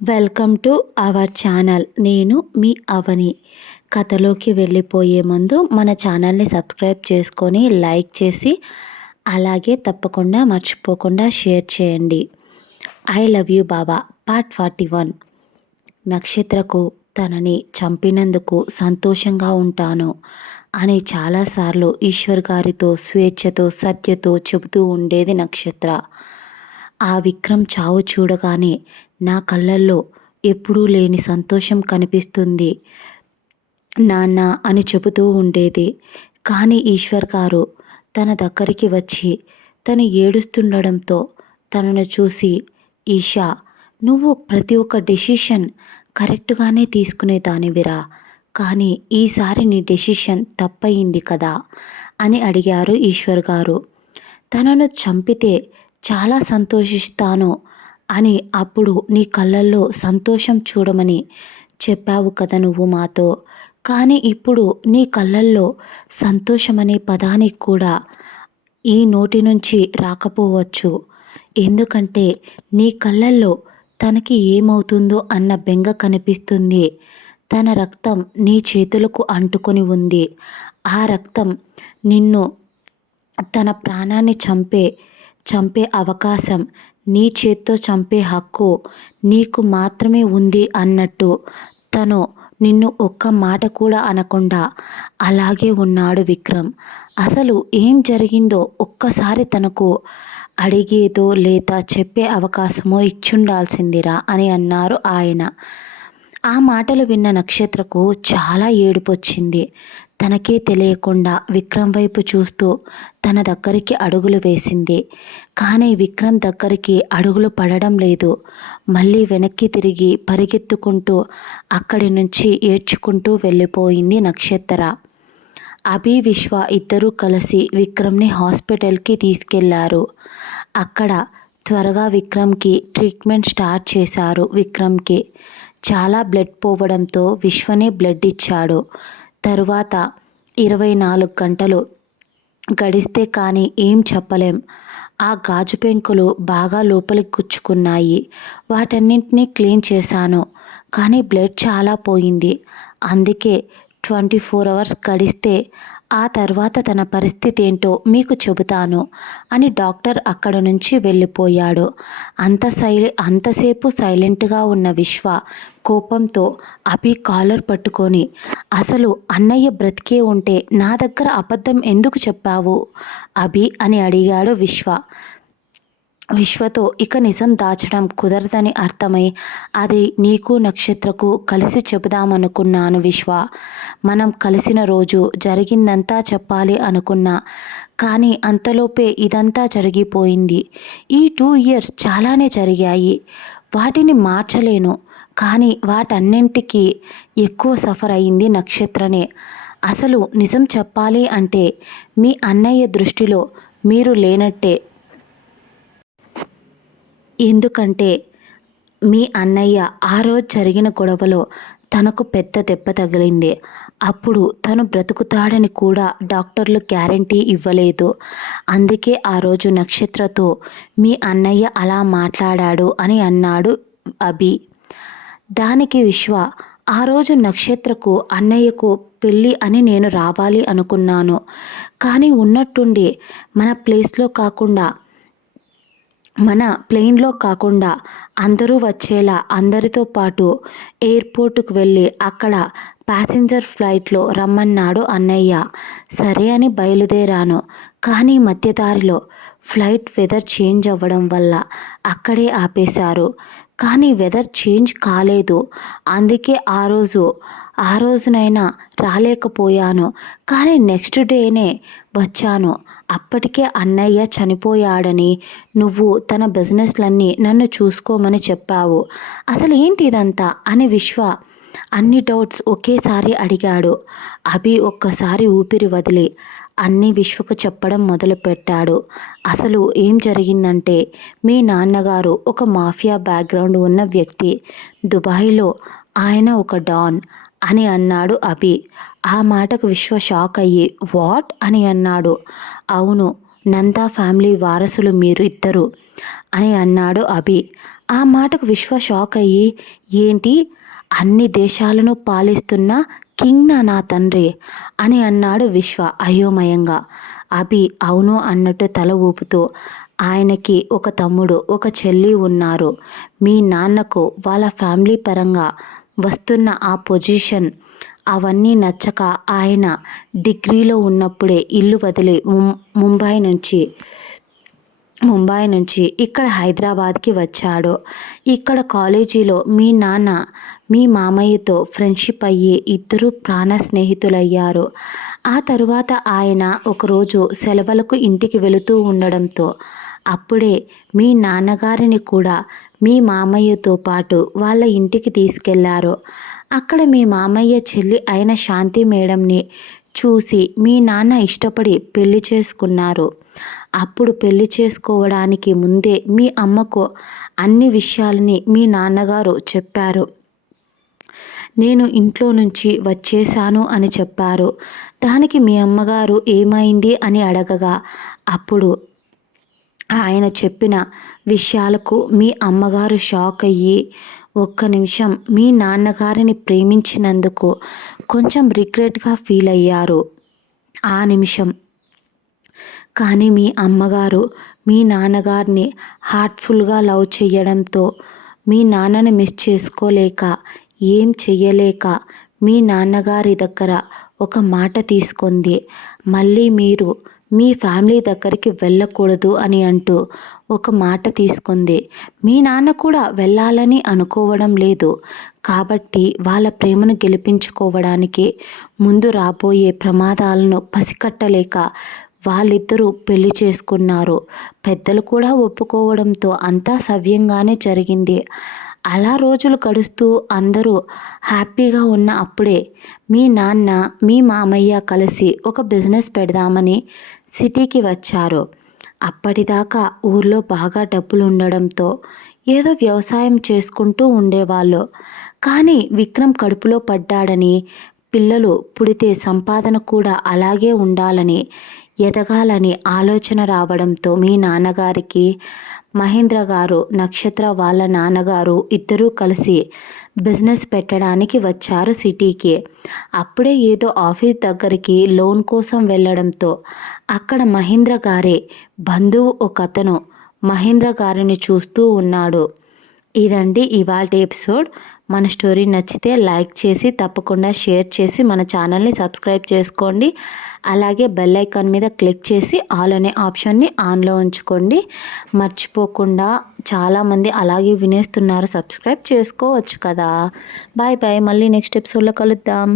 Welcome to our channel. నేను మీ అవని. కథలోకి వెళ్ళిపోయే ముందు మన ఛానల్ని సబ్స్క్రైబ్ చేసుకొని లైక్ చేసి అలాగే తప్పకుండా మర్చిపోకుండా షేర్ చేయండి. I love you Baba part 41. నక్షత్రకు తనని చంపినందుకు సంతోషంగా ఉంటాను అని చాలాసార్లు ఈశ్వర్ గారితో స్వేచ్ఛతో సత్యతో చెబుతూ ఉండేది నక్షత్ర. ఆ విక్రమ్ చావు చూడగానే నా కళ్ళల్లో ఎప్పుడూ లేని సంతోషం కనిపిస్తుంది నాన్న అని చెబుతూ ఉండేది. కానీ ఈశ్వర్ గారు తన దగ్గరికి వచ్చి తను ఏడుస్తుండడంతో తనను చూసి, ఈషా, నువ్వు ప్రతి ఒక్క డెసిషన్ కరెక్ట్గానే తీసుకునేదానివిరా, కానీ ఈసారి నీ డెసిషన్ తప్పయింది కదా అని అడిగారు ఈశ్వర్ గారు. తనను చంపితే చాలా సంతోషిస్తాను అని అప్పుడు నీ కళ్ళల్లో సంతోషం చూడమని చెప్పావు కదా నువ్వు మాతో. కానీ ఇప్పుడు నీ కళ్ళల్లో సంతోషం అనే పదానికి కూడా ఈ నోటి నుంచి రాకపోవచ్చు. ఎందుకంటే నీ కళ్ళల్లో తనకి ఏమవుతుందో అన్న బెంగ కనిపిస్తుంది. తన రక్తం నీ చేతులకు అంటుకొని ఉంది. ఆ రక్తం నిన్ను తన ప్రాణాన్ని చంపే అవకాశం, నీ చేత్తో చంపే హక్కు నీకు మాత్రమే ఉంది అన్నట్టు తను నిన్ను ఒక్క మాట కూడా అనకుండా అలాగే ఉన్నాడు విక్రమ్. అసలు ఏం జరిగిందో ఒక్కసారి తనకు అడిగేదో లేదా చెప్పే అవకాశమో ఇచ్చుండాల్సిందిరా అని అన్నారు ఆయన. ఆ మాటలు విన్న నక్షత్రకు చాలా ఏడుపొచ్చింది. తనకే తెలియకుండా విక్రమ్ వైపు చూస్తూ తన దగ్గరికి అడుగులు వేసింది. కానీ విక్రమ్ దగ్గరికి అడుగులు పడడం లేదు. మళ్ళీ వెనక్కి తిరిగి పరిగెత్తుకుంటూ అక్కడి నుంచి ఏడ్చుకుంటూ వెళ్ళిపోయింది నక్షత్ర. అభి, విశ్వ ఇద్దరూ కలిసి విక్రమ్ని హాస్పిటల్కి తీసుకెళ్లారు. అక్కడ త్వరగా విక్రమ్కి ట్రీట్మెంట్ స్టార్ట్ చేశారు. విక్రమ్కి చాలా బ్లడ్ పోవడంతో విశ్వనే బ్లడ్ ఇచ్చాడు. తరువాత 24 గంటలు గడిస్తే కానీ ఏం చెప్పలేం. ఆ గాజు పెంకులు బాగా లోపలికి గుచ్చుకున్నాయి. వాటన్నింటినీ క్లీన్ చేశాను. కానీ బ్లడ్ చాలా పోయింది. అందుకే 24 అవర్స్ గడిస్తే ఆ తర్వాత తన పరిస్థితి ఏంటో మీకు చెబుతాను అని డాక్టర్ అక్కడ నుంచి వెళ్ళిపోయాడు. అంతసేపు సైలెంట్గా ఉన్న విశ్వ కోపంతో అభి కాలర్ పట్టుకొని, అసలు అన్నయ్య బ్రతికే ఉంటే నా దగ్గర అబద్ధం ఎందుకు చెప్పావు అభి అని అడిగాడు విశ్వ. విశ్వతో ఇక నిజం దాచడం కుదరదని అర్థమై, అది నీకు నక్షత్రకు కలిసి చెబుదామనుకున్నాను విశ్వ. మనం కలిసిన రోజు జరిగిందంతా చెప్పాలి అనుకున్నా, కానీ అంతలోపే ఇదంతా జరిగిపోయింది. ఈ 2 ఇయర్స్ చాలానే జరిగాయి. వాటిని మార్చలేను. కానీ వాటన్నింటికీ ఎక్కువ సఫర్ అయింది నక్షత్రనే. అసలు నిజం చెప్పాలి అంటే మీ అన్నయ్య దృష్టిలో మీరు లేనట్టే. ఎందుకంటే మీ అన్నయ్య ఆ రోజు జరిగిన గొడవలో తనకు పెద్ద దెబ్బ తగిలింది. అప్పుడు తను బ్రతుకుతాడని కూడా డాక్టర్లు గ్యారంటీ ఇవ్వలేదు. అందుకే ఆ రోజు నక్షత్రతో మీ అన్నయ్య అలా మాట్లాడాడు అని అన్నాడు అభి. దానికి విశ్వ, ఆ రోజు నక్షత్రకు అన్నయ్యకు పెళ్ళి అని నేను రావాలి అనుకున్నాను. కానీ ఉన్నట్టుండి మన ప్లేన్లో కాకుండా అందరూ వచ్చేలా అందరితో పాటు ఎయిర్పోర్టుకు వెళ్ళి అక్కడ ప్యాసింజర్ ఫ్లైట్లో రమ్మన్నాడు అన్నయ్య. సరే అని బయలుదేరాను. కానీ మధ్యదారిలో ఫ్లైట్ వెదర్ చేంజ్ అవ్వడం వల్ల అక్కడే ఆపేశారు. కానీ వెదర్ చేంజ్ కాలేదు. అందుకే ఆ రోజునైనా రాలేకపోయాను. కానీ నెక్స్ట్ డేనే వచ్చాను. అప్పటికే అన్నయ్య చనిపోయాడని, నువ్వు తన బిజినెస్లన్నీ నన్ను చూసుకోమని చెప్పావు. అసలు ఏంటి ఇదంతా అని విశ్వ అన్ని డౌట్స్ ఒకేసారి అడిగాడు. అభి ఒక్కసారి ఊపిరి వదిలి అన్నీ విశ్వకు చెప్పడం మొదలుపెట్టాడు. అసలు ఏం జరిగిందంటే, మీ నాన్నగారు ఒక మాఫియా బ్యాక్గ్రౌండ్ ఉన్న వ్యక్తి. దుబాయ్లో ఆయన ఒక డాన్ అని అన్నాడు అభి. ఆ మాటకు విశ్వ షాక్ అయ్యి, వాట్ అని అన్నాడు. అవును, నందా ఫ్యామిలీ వారసులు మీరు ఇద్దరు అని అన్నాడు అభి. ఆ మాటకు విశ్వ షాక్ అయ్యి, ఏంటి అన్ని దేశాలను పాలిస్తున్న కింగ్‌నా నా తండ్రి అని అన్నాడు విశ్వ అయోమయంగా. అభి అవును అన్నట్టు తల ఊపుతూ, ఆయనకి ఒక తమ్ముడు, ఒక చెల్లి ఉన్నారు. మీ నాన్నకు వాళ్ళ ఫ్యామిలీ పరంగా వస్తున్న ఆ పొజిషన్ అవన్నీ నచ్చక ఆయన డిగ్రీలో ఉన్నప్పుడే ఇల్లు వదిలి ముంబై నుంచి ఇక్కడ హైదరాబాద్కి వచ్చాడు. ఇక్కడ కాలేజీలో మీ నాన్న మీ మామయ్యతో ఫ్రెండ్షిప్ అయ్యి ఇద్దరు ప్రాణ స్నేహితులయ్యారు. ఆ తరువాత ఆయన ఒకరోజు సెలవులకు ఇంటికి వెళుతూ ఉండడంతో అప్పుడే మీ నాన్నగారిని కూడా మీ మామయ్యతో పాటు వాళ్ళ ఇంటికి తీసుకెళ్లారు. అక్కడ మీ మామయ్య చెల్లి అయిన శాంతి మేడంని చూసి మీ నాన్న ఇష్టపడి పెళ్లి చేసుకున్నారు. అప్పుడు పెళ్లి చేసుకోవడానికి ముందే మీ అమ్మకు అన్ని విషయాలని మీ నాన్నగారు చెప్పారు. నేను ఇంట్లో నుంచి వచ్చేశాను అని చెప్పారు. దానికి మీ అమ్మగారు ఏమైంది అని అడగగా అప్పుడు ఆయన చెప్పిన విషయాలకు మీ అమ్మగారు షాక్ అయ్యి, ఒక్క నిమిషం మీ నాన్నగారిని ప్రేమించినందుకు కొంచెం రిగ్రెట్గా ఫీల్ అయ్యారు ఆ నిమిషం. కానీ మీ అమ్మగారు మీ నాన్నగారిని హార్ట్ఫుల్గా లవ్ చేయడంతో మీ నాన్నని మిస్ చేసుకోలేక ఏం చెయ్యలేక మీ నాన్నగారి దగ్గర ఒక మాట తీసుకుంది. మళ్ళీ మీరు మీ ఫ్యామిలీ దగ్గరికి వెళ్ళకూడదు అని అంటూ ఒక మాట తీసుకుంది. మీ నాన్న కూడా వెళ్ళాలని అనుకోవడం లేదు. కాబట్టి వాళ్ళ ప్రేమను గెలిపించుకోవడానికి ముందు రాబోయే ప్రమాదాలను పసికట్టలేక వాళ్ళిద్దరూ పెళ్లి చేసుకున్నారు. పెద్దలు కూడా ఒప్పుకోవడంతో అంతా సవ్యంగానే జరిగింది. అలా రోజులు గడుస్తూ అందరూ హ్యాపీగా ఉన్న అప్పుడే మీ నాన్న మీ మామయ్య కలిసి ఒక బిజినెస్ పెడదామని సిటీకి వచ్చారు. అప్పటిదాకా ఊర్లో బాగా డబ్బులు ఉండడంతో ఏదో వ్యవసాయం చేసుకుంటూ ఉండేవాళ్ళు. కానీ విక్రమ్ కడుపులో పడ్డాడని, పిల్లలు పుడితే సంపాదన కూడా అలాగే ఉండాలని, ఎదగాలని ఆలోచన రావడంతో మీ నాన్నగారికి మహేంద్ర గారు, నక్షత్ర వాళ్ళ నాన్నగారు ఇద్దరూ కలిసి బిజినెస్ పెట్టడానికి వచ్చారు సిటీకి. అప్పుడే ఏదో ఆఫీస్ దగ్గరికి లోన్ కోసం వెళ్ళడంతో అక్కడ మహేంద్ర గారే బంధువు ఒకతను మహేంద్ర గారిని చూస్తూ ఉన్నాడు. ఇదండి ఇవాల్టి ఎపిసోడ్. మన స్టోరీ నచ్చితే లైక్ చేసి తప్పకుండా షేర్ చేసి మన ఛానల్ని సబ్స్క్రైబ్ చేసుకోండి. అలాగే బెల్ ఐకాన్ మీద క్లిక్ చేసి ఆల్ అనే ఆప్షన్ని ఆన్లో ఉంచుకోండి. మర్చిపోకుండా, చాలామంది అలాగే వినేస్తున్నారు, సబ్స్క్రైబ్ చేసుకోవచ్చు కదా. బాయ్ బాయ్, మళ్ళీ నెక్స్ట్ ఎపిసోడ్లో కలుద్దాం.